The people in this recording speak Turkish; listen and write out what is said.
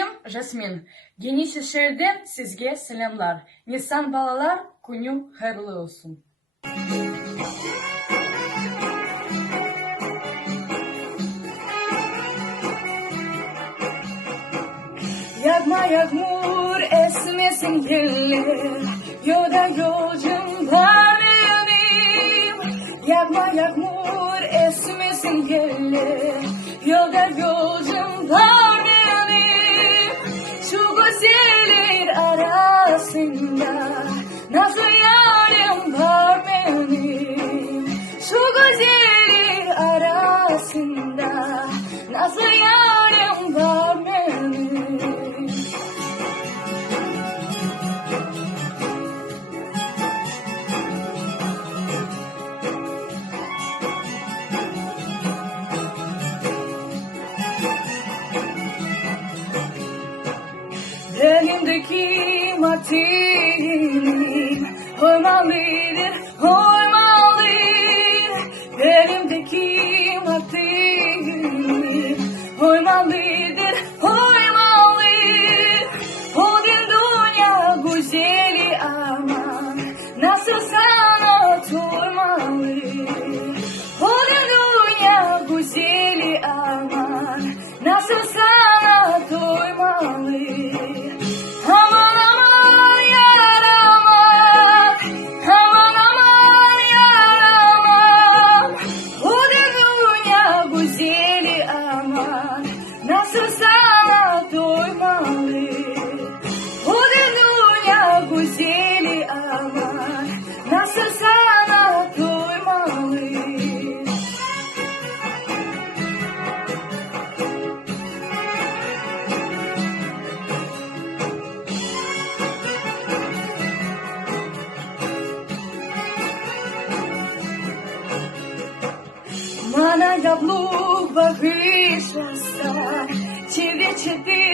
adım Jasmin. Yenişehir'den sizge selamlar. Nisan balalar günü hayırlı olsun. Yağma yağmur esmesin yeller, yolda yolcum var benim. Yağma yağmur esmesin yeller, yolda yolcum var benim. Şu güzeller arasında nasıl yarim var benim. Şu güzeller arasında nasıl yarim var benim. Elimdeki materyalin olmalıdır, olmalı. Elimdeki materyalin olmalıdır, olmalı. O din dünya güzeli ama nasıl sanat olmalı. O din dünya güzeli ama nasıl sanat olmalı. Aman aman yaramam, aman aman yaramam. O dünya güzeli aman nasıl sana doymalı. O dünya güzeli aman nasıl sana doymalı. Mana yabluk bağışlasa, çevre çevre